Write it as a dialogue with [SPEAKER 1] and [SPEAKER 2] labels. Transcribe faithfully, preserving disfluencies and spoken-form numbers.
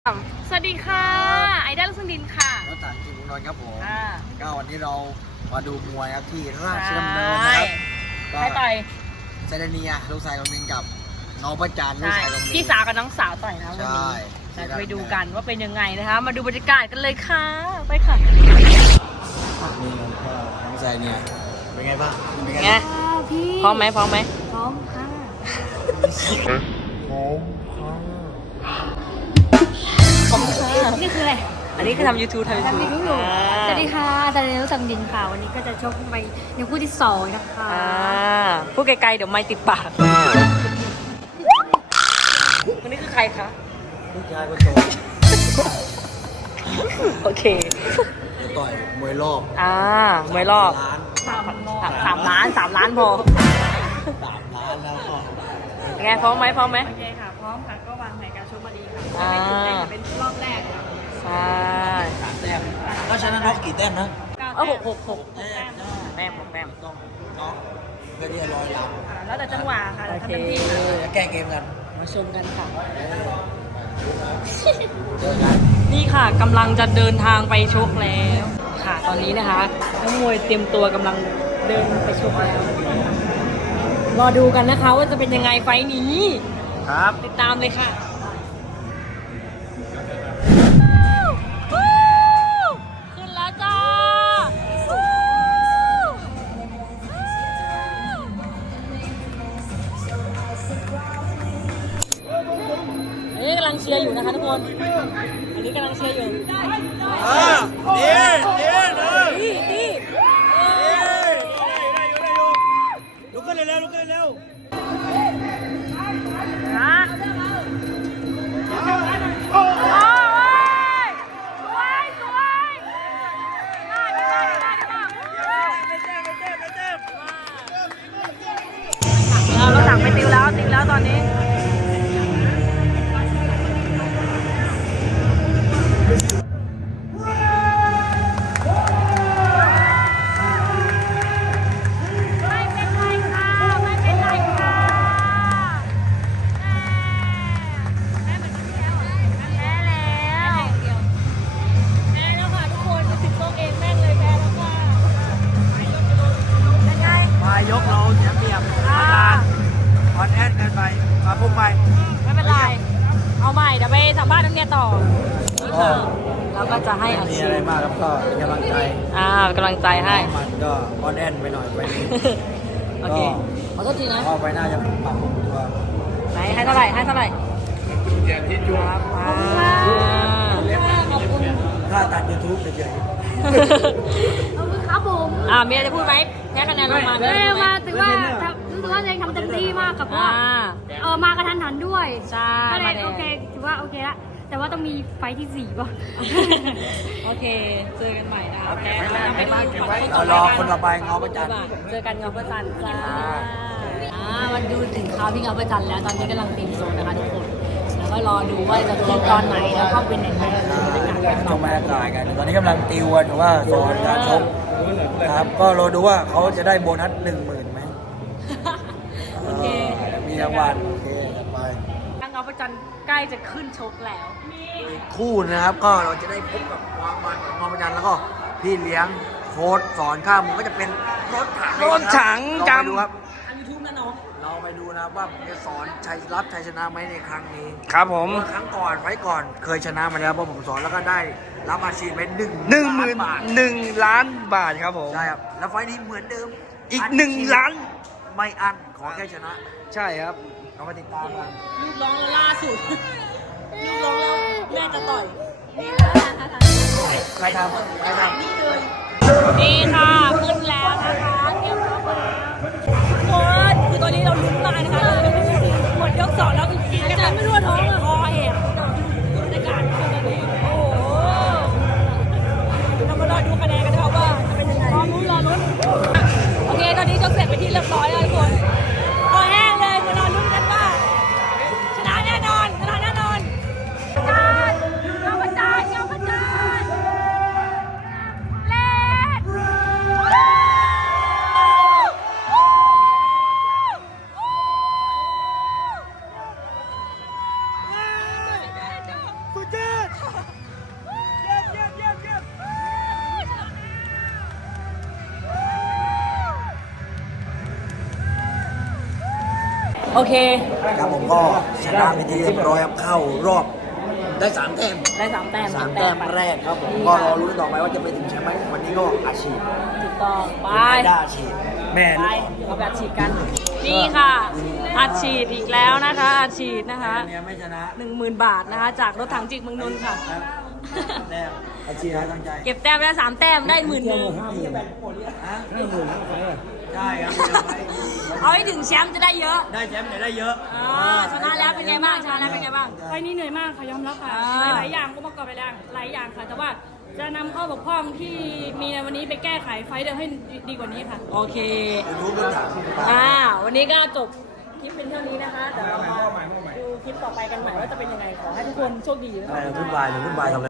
[SPEAKER 1] สวัสดีค่ะไอดอลลูกสุดินค่ะ
[SPEAKER 2] รถถังจิมบุญนนท์ครับผม
[SPEAKER 1] อ่า
[SPEAKER 2] ก็วันนี้เรามาดูมวยครับที่ราชดำเนินนะครับ
[SPEAKER 1] ใครต่อย
[SPEAKER 2] เซเลเนียลูกชายโรงเรียนกับน้องประจันลูก
[SPEAKER 1] ใช่
[SPEAKER 2] ชายโรงเรียน
[SPEAKER 1] พี่สาวกับน้องสาวต่อยนะวัน
[SPEAKER 2] ใช่
[SPEAKER 1] นี้เราจะไปดูกันว่าเป็นยังไงนะคะ มาดูบรรยากาศกันเลยค่ะไปค่ะ
[SPEAKER 2] นี่ก็น้องชายเนี่ยเป็นไงบ้างเป็น
[SPEAKER 1] ไง
[SPEAKER 3] พี่
[SPEAKER 1] พร้อมไหมพร้อมไหม
[SPEAKER 3] พร้อมค่ะ
[SPEAKER 1] พร้อมค่ะ
[SPEAKER 3] นี่คืออะไร
[SPEAKER 1] อันนี้คือทำ YouTube ทำ
[SPEAKER 3] ทำ
[SPEAKER 1] YouTube
[SPEAKER 3] ยูทูบอยู่สวัสดีค่ะตอนนี้รู้สังดินค่ะ วันนี้ก็จะชกไปในคู่ที่สองนะคะ
[SPEAKER 1] อ่าพูดไกลๆเดี๋ยวไม่ติดปากวันนี้คือใครคะ
[SPEAKER 2] ลูกชายคนโต
[SPEAKER 1] โอเค
[SPEAKER 2] จะต่อยมวยรอบ
[SPEAKER 1] อ่ามวยรอบ
[SPEAKER 2] ล้าน
[SPEAKER 1] สามสามล้านสามล้านพอ
[SPEAKER 2] สามล้านแล้วก็
[SPEAKER 1] ไงพร้อมไหมพร้อมไหม
[SPEAKER 3] โอเคค่ะ พร้อมค่ะ ก็วางแผนการชกมาดีค่ะ
[SPEAKER 1] อ่า
[SPEAKER 3] ไม่ตื่นเต้นเป็นรอบแรกค่ะ
[SPEAKER 1] ใช่
[SPEAKER 2] สามแต้มก็ชนะน็อกกี่แต้มนะ
[SPEAKER 3] เก้า
[SPEAKER 1] เออห
[SPEAKER 3] แต้
[SPEAKER 1] ก
[SPEAKER 3] ม
[SPEAKER 1] หกหก
[SPEAKER 2] แต้ม
[SPEAKER 1] แต้มหกแต้ม
[SPEAKER 2] ต้องน็อกเพื่อที่จะลอยล
[SPEAKER 3] ค่ะแล้วแต่จังหวะค่ะ
[SPEAKER 1] โอ
[SPEAKER 3] แล้ว
[SPEAKER 1] เค
[SPEAKER 3] ทำเต็มที่
[SPEAKER 2] ำจะแก้เกมกัน
[SPEAKER 1] มาชมกันค่ะ
[SPEAKER 2] เจอกัน
[SPEAKER 1] นี่ค่ะกำลังจะเดินทางไปชกแล้วค่ะตอนนี้นะคะนักมวยเตรียมตัวกำลังเดินไปชกแล้วรอดูกันนะคะว่าจะเป็นยังไงไฟท์นี้
[SPEAKER 2] ครับ
[SPEAKER 1] ติดตามเลยค่ะขึ้นแล้วจ้าอันนี้กำลังเชียร์อยู่นะคะทุกคนอันนี้กำลังเชียร์อยู่
[SPEAKER 2] อ่าดีดีเลย
[SPEAKER 1] ดีดี
[SPEAKER 2] ลุกขึ้นเร็วลุกขึ้นเร็ว
[SPEAKER 1] นะโอ้ยสวยสวยได้ได้ได้ได้เราเราสั่งไปติวแล้วติวแล้วตอนนี้ไม่เป็นไรค่ะไม่เป็นไรค่ะแม่เหมือนที่แล้วแพ้แล้วแพ้แล้วค่ะทุกคนติดโต๊ะเองแม่งเลยแพ้แล้วค่ะเป็นไง
[SPEAKER 2] มายกเราเสียเปรียบ
[SPEAKER 1] อ่า
[SPEAKER 2] ออนแอดกันไปมาพุ่งไป
[SPEAKER 1] ไม่เป็นไร เอาใหม่เดี๋ยวไปสัมภาษณ์นักเรียนต่อเราก็จะให้อา
[SPEAKER 2] มี
[SPEAKER 1] ชี
[SPEAKER 2] อะไร
[SPEAKER 1] พ
[SPEAKER 2] มากครับก็เป็นกำลังใจ
[SPEAKER 1] อ่าเป็นกำลังใจให้
[SPEAKER 2] มันก็ออนแอดไปหน่อยไปนี้
[SPEAKER 1] โอเค ขอโทษทีนะ
[SPEAKER 2] ก็ไปน่าจะปรับปรุงตัว
[SPEAKER 1] ไหนให้เท่าไหร่ ให้เท่าไหร่
[SPEAKER 2] เกียรติจุ๊
[SPEAKER 1] ครับอ่า
[SPEAKER 3] ขอบคุณ
[SPEAKER 2] ค่าตัดยูทูบเฉย
[SPEAKER 3] ขอบคุณครับผม
[SPEAKER 1] อ่ามีอะไรจะพูดไหมแพ้คะแนนลงมา
[SPEAKER 3] เอ
[SPEAKER 1] มีอะไร
[SPEAKER 3] อ
[SPEAKER 1] จะพูดไหม
[SPEAKER 3] มาถือว่าทำรู้สึกว่าตัวเองทำเต็มที่มากกับ
[SPEAKER 1] อ่า
[SPEAKER 3] ว่าเออมากระทันหันด้วย
[SPEAKER 1] ใช่
[SPEAKER 3] ก็เล
[SPEAKER 1] มาย แดง
[SPEAKER 3] โอเคถือว่าโอเคละแต่ว่าต้องมีไฟท์ที่สี่ป่ะ
[SPEAKER 1] โอเค เจอกันใหม่นะคะแพ้แล้วไปดู
[SPEAKER 2] ๆเรารอคนต่อไปเงาประจันทร์
[SPEAKER 1] เจอกันเงาประจันทร์จ้าอ่ามันดูถึงคราวพี่เงาประจันทร์แล้ว ตอนนี้กำลังเตรียมโซนนะคะทุกคน แล้วก็รอดูว่าจะขึ้นตอนไหนแล้วก็เป็นยังไง
[SPEAKER 2] ชมบรรยากาศกันตอนนี้กำลังติวกันอยู่ว่าสอนการชกครับก็รอดูว่าเขาจะได้โบนัสหนึ่งหมื่นไหม
[SPEAKER 1] โอเค
[SPEAKER 2] มีรางวัลโอเคกันไป
[SPEAKER 1] ทางเงาประจันทร์ใกล้จะขึ้นชกแล้ว
[SPEAKER 2] อีกคู่นะครับก็เราจะได้พบกับความมันของน้องประจันแล้วก็พี่เลี้ยงโค้ชสอนข้ามมันก็จะเป็นรถถัง
[SPEAKER 1] รถถัง
[SPEAKER 2] จำ
[SPEAKER 1] จำ
[SPEAKER 2] ดูครับ
[SPEAKER 1] ทางยูทูบนะน้อง
[SPEAKER 2] เราไปดูนะครับว่าผมจะสอนชัยรับชัยชนะไหมในครั้งนี้
[SPEAKER 4] ครับผม
[SPEAKER 2] เมื่อครั้งก่อนไฟต์ก่อนเคยชนะมาแล้วเพราะผมสอนแล้วก็ได้รับอาชีพเป็นหนึ่ง
[SPEAKER 4] หนึ่งหมื่น
[SPEAKER 2] บาท
[SPEAKER 4] หนึ่งล้านบาทครับผม
[SPEAKER 2] ใช่ครับแล้วไฟต์นี้เหมือนเดิม
[SPEAKER 4] อีกหนึ่งล้าน
[SPEAKER 2] ไม่อันขอแค่ชนะ
[SPEAKER 4] ใช่ครับ
[SPEAKER 2] เรามาติดตามกัน
[SPEAKER 1] ลูกร้องแล้วล่าสุด ลูกร้องแล้วแม่จะต่อย
[SPEAKER 2] ใครทำใครทำ
[SPEAKER 1] นี่ค่ะ ขึ้นแล้วนะคะเตรียมเข้ามาทุกคนคือตอนนี้เราลุ้นมากนะคะเราลุ้นจริงๆหมดยกสองแล้วกินกันไม่รู้ท้องเลยคอแหกบรรยากาศตอนนี้โอ้โหเรามารอดูคะแนนกันนะคะว่าจะเป็นยังไงรอลุ้นรอลุ้นโอเคตอนนี้ยกเสร็จไปที่เรียบร้อยแล้วทุกคนคอแห้งเลยมารอลุ้นกันว่าชนะแน่นอนชนะแน่นอนอาจารย์เอาอาจารย์เอาอาจารย์เล่น เโอเค
[SPEAKER 2] ครับผมก็ชนะไปที่เรียบร้อยครับเข้ารอบได้สามแต้ม
[SPEAKER 1] ได้สามแต้ม
[SPEAKER 2] สามแต้ม
[SPEAKER 1] ไป
[SPEAKER 2] แรกครับผมก็รอรุ้นต่อไปว่าจะไปถึงแชมป์ไหมวันนี้ก็อาชีพ
[SPEAKER 1] ถูกต้องไป
[SPEAKER 2] ได้อาชีพแม่
[SPEAKER 1] ไปเอาแบบฉีดกัน นี่ค่ะอัดฉีดอีกแล้วนะคะอัดฉีดนะคะ
[SPEAKER 2] เนี่ยไม่ชนะ
[SPEAKER 1] หนึ่งหมื่นบาทนะคะ จากรถถังจิกเมืองนนท์ค่ะ
[SPEAKER 2] แต้มอาชีพนะตั้งใจ
[SPEAKER 1] เก็บแต้มได้สามแต้มได้หมื่นหนึ่ง
[SPEAKER 2] ห้าหมื่นฮะห้าหมื่นใช่ครับ
[SPEAKER 1] เอาให้ถึงแชมป์จะได้เยอะ
[SPEAKER 2] ได้แชมป์เนี่ยได้เยอะ
[SPEAKER 1] อ่าชนะแล้วเป็นไงบ้างชนะแล้วเป็นไงบ้าง
[SPEAKER 3] ไฟล์นี้เหนื่อยมากค่ะยอมรับค่ะ
[SPEAKER 1] อ่า
[SPEAKER 3] หลายๆอย่างก็ประกอบไปแล้วหลายอย่างค่ะ แต่ว่าจะนำข้อบกพร่องที่มีในวันนี้ไปแก้ไขไฟล์เดิมให้ดีกว่านี้ค่ะ
[SPEAKER 1] โอเค
[SPEAKER 2] รู้เรื่องถาม
[SPEAKER 1] อ่าวันนี้ก็จบคลิปเป็นเท่านี้นะคะเดี๋ยวเรามาดูคลิปต่อไปกันใหม่ว่าจะเป็นยังไงขอให้ทุกคนโชคดีนะคะ
[SPEAKER 2] อะไรนะวุ่นวายหรือวุ่นวายทำอะไร